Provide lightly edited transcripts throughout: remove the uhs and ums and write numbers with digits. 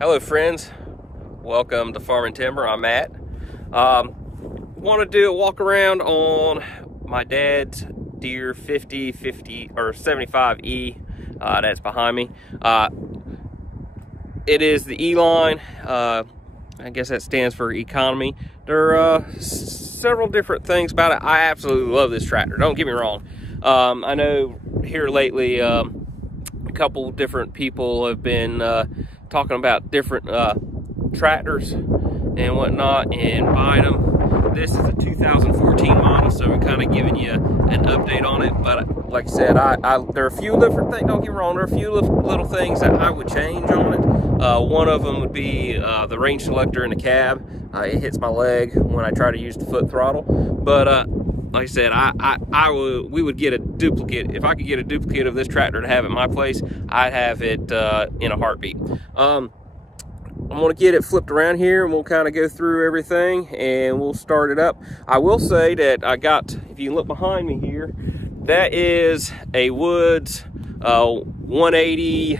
Hello friends, welcome to Farm and Timber. I'm Matt. Want to do a walk around on my dad's Deere 50 or 75E that's behind me. It is the E line. I guess that stands for economy. There are several different things about it. I absolutely love this tractor, don't get me wrong. I know here lately a couple different people have been talking about different tractors and whatnot and buying them. This is a 2014 model, so we're kind of giving you an update on it. But like I said, there are a few different things, don't get me wrong, there are a few little things that I would change on it. One of them would be the range selector in the cab. It hits my leg when I try to use the foot throttle. But like I said, we would get a duplicate. If I could get a duplicate of this tractor to have at my place, I'd have it in a heartbeat. I'm going to get it flipped around here and we'll kind of go through everything and we'll start it up. I will say that I got, if you look behind me here, that is a Woods 180.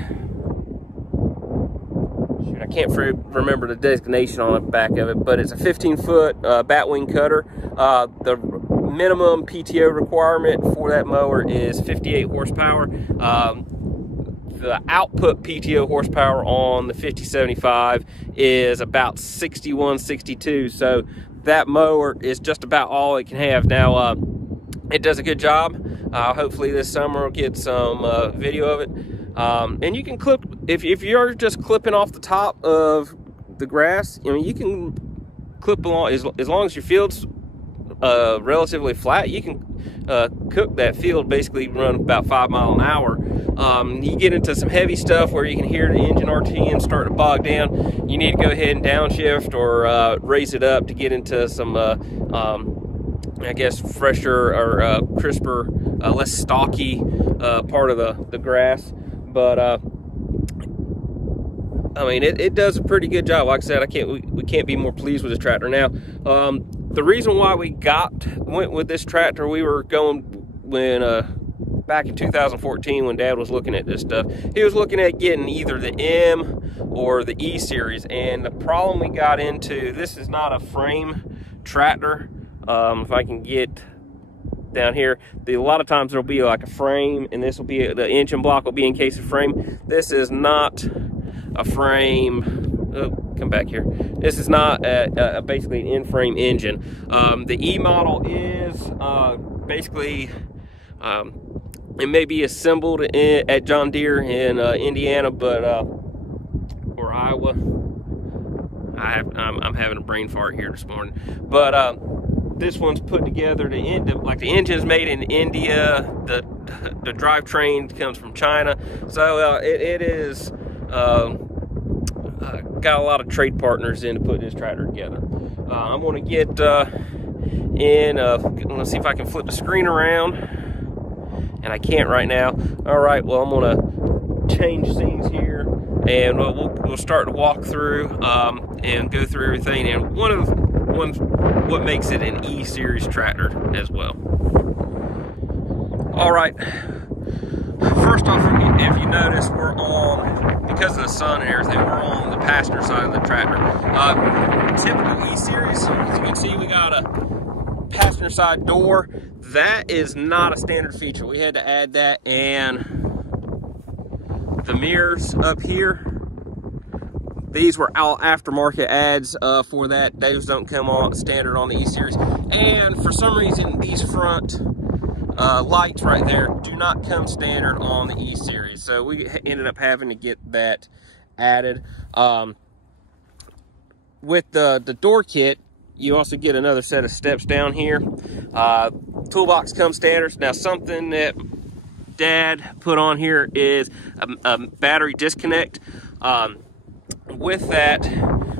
I can't remember the designation on the back of it, but it's a 15-foot batwing cutter. The minimum PTO requirement for that mower is 58 horsepower. The output PTO horsepower on the 5075 is about 61, 62. So that mower is just about all it can have. Now, it does a good job. Hopefully this summer we'll get some video of it. And you can clip, if you're just clipping off the top of the grass, I mean, you can clip along, as long as your field's relatively flat, you can cook that field, basically run about 5 miles an hour. You get into some heavy stuff where you can hear the engine RTM start to bog down. You need to go ahead and downshift or raise it up to get into some, I guess, fresher or crisper, less stocky part of the grass. But I mean, it does a pretty good job. Like I said, we can't be more pleased with this tractor. Now, the reason why we went with this tractor, we were going when back in 2014 when Dad was looking at this stuff. He was looking at getting either the M or the E series, and the problem we got into, this is not a frame tractor. If I can get down here, a lot of times there'll be like a frame, and this will be the engine block will be in case of frame. This is not a frame. Oh, come back here. This is not basically an in-frame engine. The E model is basically it may be assembled at John Deere in Indiana, but or Iowa. I'm having a brain fart here this morning, but this one's put together like the engine's made in India. The drivetrain comes from China, so it is got a lot of trade partners in to put this tractor together. I'm going to get let's see if I can flip the screen around, and I can't right now. All right, well, I'm going to change scenes here, and we'll start to walk through and go through everything. And what makes it an E series tractor as well. All right, first off, if you notice, we're on, because of the sun and everything, we're on the passenger side of the tractor. Typical E series, as you can see, we got a passenger side door. That is not a standard feature. We had to add that, and the mirrors up here, these were all aftermarket adds for that. Those don't come on standard on the E series. And for some reason, these front lights right there do not come standard on the E series. So we ended up having to get that added. With the door kit, you also get another set of steps down here. Toolbox comes standard. Now, something that Dad put on here is a battery disconnect. With that,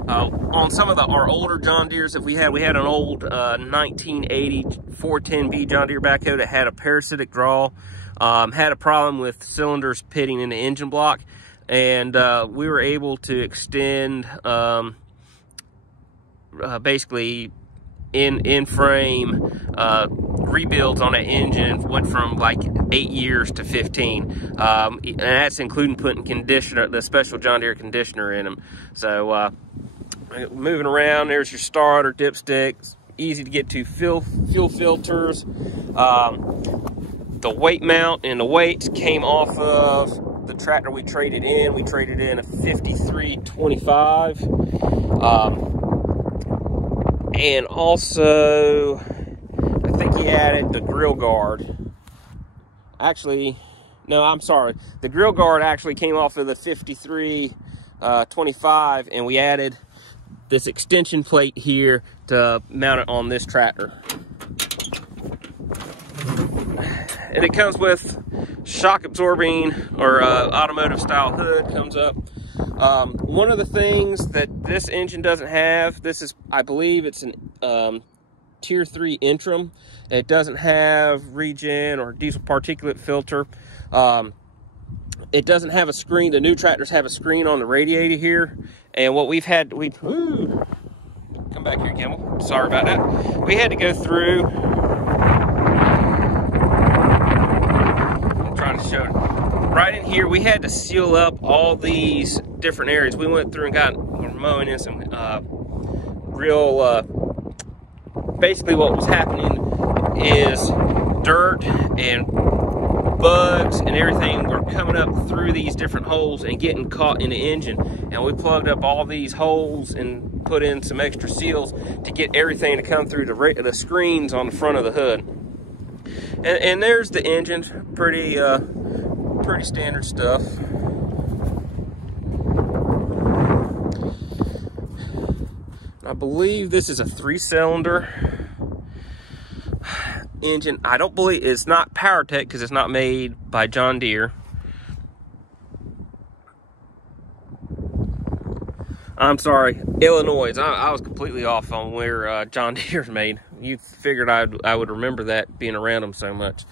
on some of our older John Deeres, we had an old 1980 410B John Deere backhoe that had a parasitic draw, had a problem with cylinders pitting in the engine block, and we were able to extend basically in frame rebuilds on that engine went from like 8 years to 15, and that's including putting conditioner, the special John Deere conditioner in them. So moving around, there's your starter, dipsticks, easy to get to fuel filters. The weight mount and the weights came off of the tractor we traded in. We traded in a 5325, and also I think he added the grill guard. Actually, no, I'm sorry. The grill guard actually came off of the 5325, and we added this extension plate here to mount it on this tractor. And it comes with shock absorbing or automotive style hood comes up. One of the things that this engine doesn't have, this is, I believe it's an Tier 3 interim. It doesn't have regen or diesel particulate filter. It doesn't have a screen. The new tractors have a screen on the radiator here. And what we've had, come back here, Kimball. Sorry about that. We had to go through, I'm trying to show it. Right in here, we had to seal up all these different areas. We went through and we're mowing in some basically what was happening is dirt and bugs and everything were coming up through these different holes and getting caught in the engine. And we plugged up all these holes and put in some extra seals to get everything to come through the screens on the front of the hood. And there's the engine, pretty standard stuff. I believe this is a 3-cylinder engine. I don't believe it's not PowerTech because it's not made by John Deere. I'm sorry, Illinois. I was completely off on where John Deere's made. You figured I would remember that being around them so much.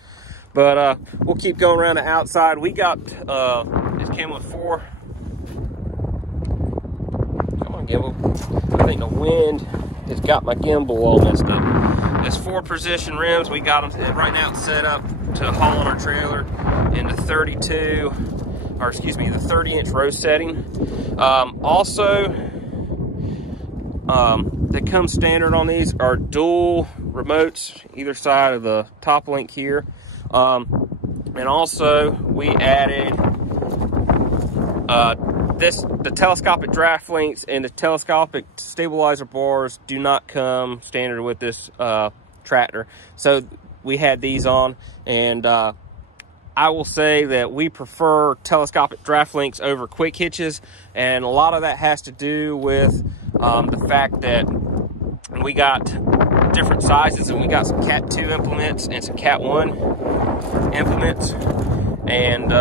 But we'll keep going around the outside. We got, this came with 4. Come on, gimbal. I think the wind has got my gimbal all messed up. There's 4 position rims. We got them, right now it's set up to haul on our trailer in the 30-inch row setting. Also, that comes standard on these are dual remotes, either side of the top link here. And also we added the telescopic draft links and the telescopic stabilizer bars do not come standard with this tractor. So we had these on, and I will say that we prefer telescopic draft links over quick hitches, and a lot of that has to do with the fact that we got different sizes, and we got some Cat 2 implements and some Cat 1 implements, and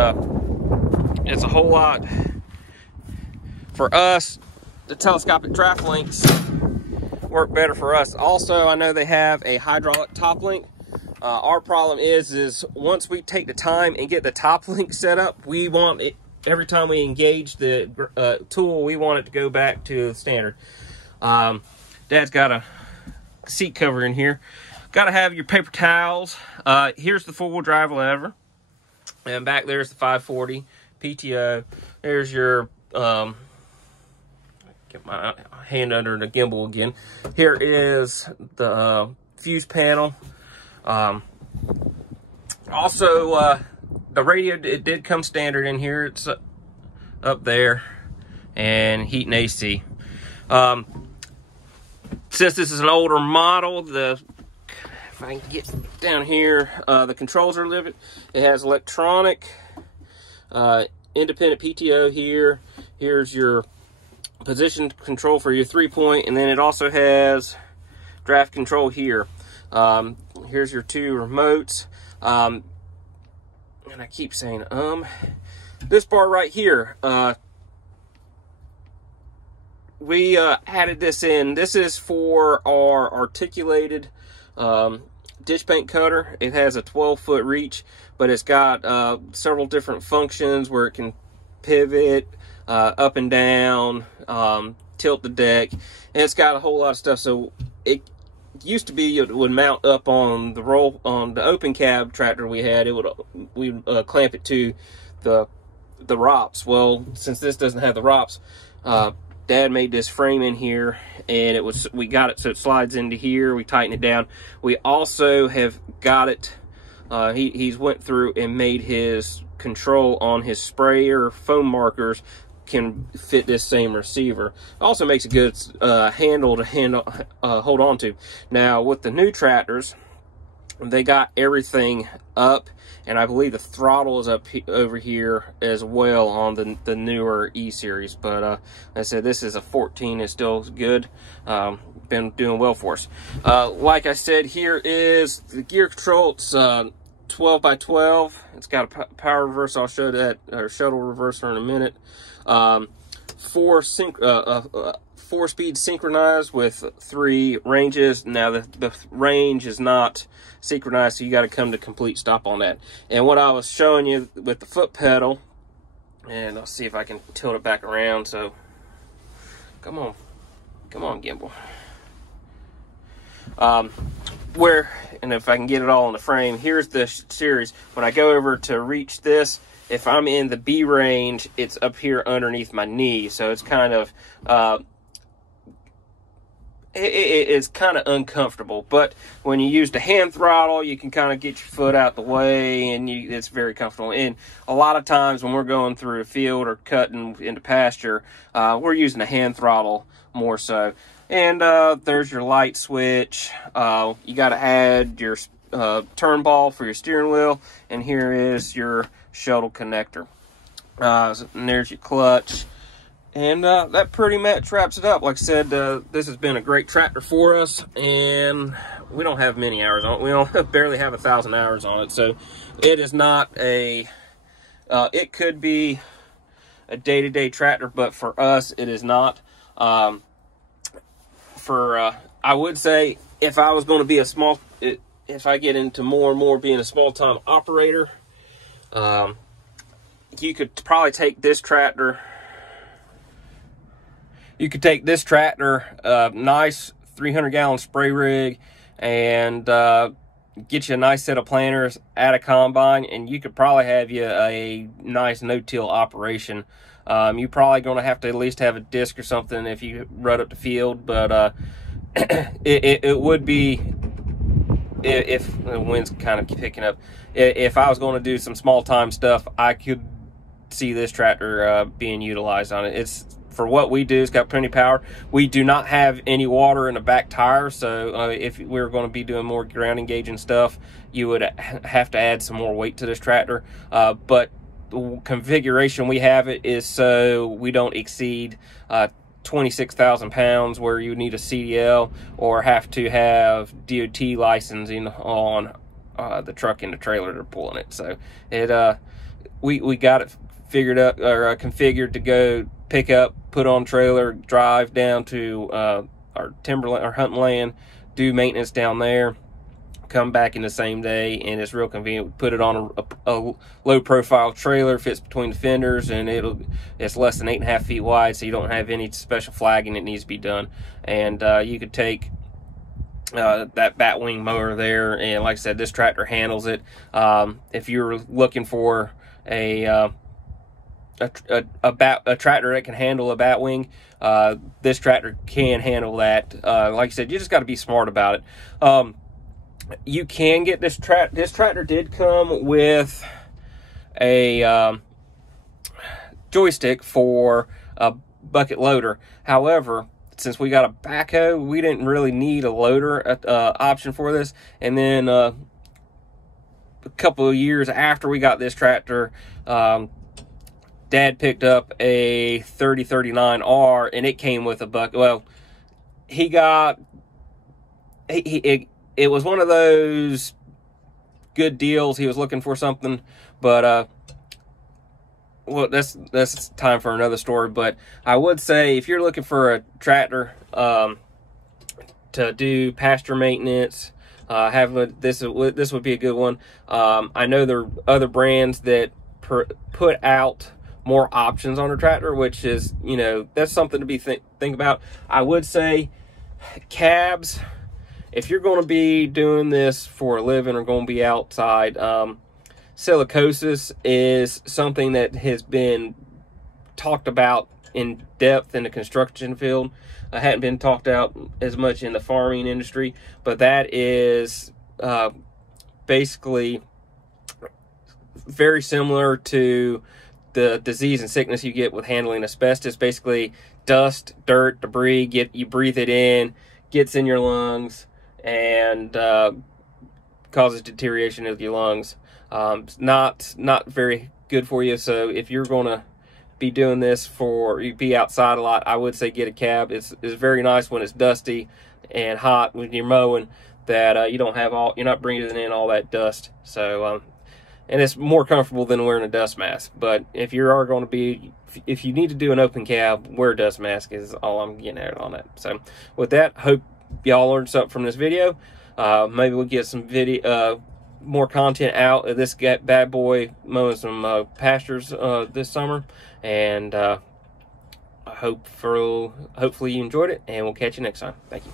it's a whole lot. For us, the telescopic draft links work better for us. Also, I know they have a hydraulic top link. Our problem is once we take the time and get the top link set up, we want it, every time we engage the tool, we want it to go back to the standard. Dad's got a seat cover in here. Got to have your paper towels. Here's the 4-wheel drive lever, and back there's the 540 PTO. There's your get my hand under the gimbal again. Here is the fuse panel. Also, the radio, it did come standard in here. It's up there, and heat and AC. Since this is an older model, if I can get down here, the controls are limited. It has electronic, independent PTO here. Here's your position control for your 3-point, and then it also has draft control here. Here's your 2 remotes. And I keep saying, this bar right here, we added this in. This is for our articulated ditch paint cutter. It has a 12-foot reach, but it's got several different functions where it can pivot up and down, tilt the deck, and it's got a whole lot of stuff. So used to be it would mount up on the open cab tractor we had. We'd clamp it to the ROPS. Well, since this doesn't have the ROPS, Dad made this frame in here, and we got it so it slides into here. We tighten it down. We also have got it. He's went through and made his control on his sprayer foam markers can fit this same receiver. Also makes a good handle to hold on to. Now with the new tractors, they got everything up, and I believe the throttle is up over here as well on the newer E-Series. But like I said, this is a 14, it's still good. Been doing well for us. Like I said, here is the gear control. It's 12 by 12. It's got a power reverser. I'll show that, or shuttle reverser in a minute. 4-speed synchronized with 3 ranges. Now the range is not synchronized, so you got to come to complete stop on that. And what I was showing you with the foot pedal, and I'll see if I can tilt it back around. So come on gimbal. And if I can get it all in the frame, here's the series. When I go over to reach this, if I'm in the B range, it's up here underneath my knee, so it's kind of it's kind of uncomfortable. But when you use the hand throttle, you can kind of get your foot out the way, and it's very comfortable. And a lot of times when we're going through a field or cutting into pasture, we're using the hand throttle more so. And there's your light switch. You got to add your turn ball for your steering wheel, and here is your shuttle connector. And there's your clutch, and that pretty much wraps it up. Like I said, this has been a great tractor for us, and we don't have many hours on it. We don't barely have 1,000 hours on it, so it is not a it could be a day-to-day tractor, but for us it is not. I would say if I was going to be if I get into more and more being a small-time operator, you could probably take this tractor. You could take this tractor, nice 300-gallon spray rig, and get you a nice set of planters, add a combine, and you could probably have you a nice no-till operation. You're probably going to have to at least have a disc or something if you run up the field, but it would be, if the wind's kind of picking up, if I was going to do some small-time stuff, I could see this tractor being utilized on it. It's, for what we do, it's got plenty of power. We do not have any water in the back tire, so if we were going to be doing more ground engaging stuff, you would have to add some more weight to this tractor. But the configuration we have it is so we don't exceed 26,000 pounds, where you need a CDL or have to have DOT licensing on the truck and the trailer that are pulling it. So it we got it figured up, or configured to go pick up, put on trailer, drive down to our timberland or hunting land, do maintenance down there, come back in the same day, and it's real convenient. We put it on a low profile trailer, fits between the fenders, and it's less than 8.5 feet wide, so you don't have any special flagging that needs to be done. And you could take that batwing mower there, and like I said, this tractor handles it. If you're looking for a tractor that can handle a batwing, this tractor can handle that. Like I said, you just got to be smart about it. You can get this tractor did come with a joystick for a bucket loader. However, since we got a backhoe, we didn't really need a loader option for this. And then a couple of years after we got this tractor, Dad picked up a 3039R, and it came with a bucket. Well, it was one of those good deals. He was looking for something, but well, that's time for another story. But I would say, if you're looking for a tractor to do pasture maintenance, this would be a good one. I know there are other brands that put out more options on a tractor, which is, that's something to be think about. I would say cabs if you're going to be doing this for a living or going to be outside, silicosis is something that has been talked about in depth in the construction field. Hadn't been talked out as much in the farming industry, but that is basically very similar to the disease and sickness you get with handling asbestos. Basically, dust, dirt, debris, you breathe it in, gets in your lungs, and causes deterioration of your lungs. Not very good for you. So if you're going to be doing this you be outside a lot, I would say get a cab. It's very nice when it's dusty and hot when you're mowing, that you're not bringing in all that dust. So and it's more comfortable than wearing a dust mask. But if you are going to be, if you need to do an open cab, wear a dust mask is all I'm getting at on that. So with that, hope y'all learned something from this video. Maybe we'll get some more content out of this bad boy mowing some pastures this summer. And hopefully you enjoyed it, and we'll catch you next time. Thank you.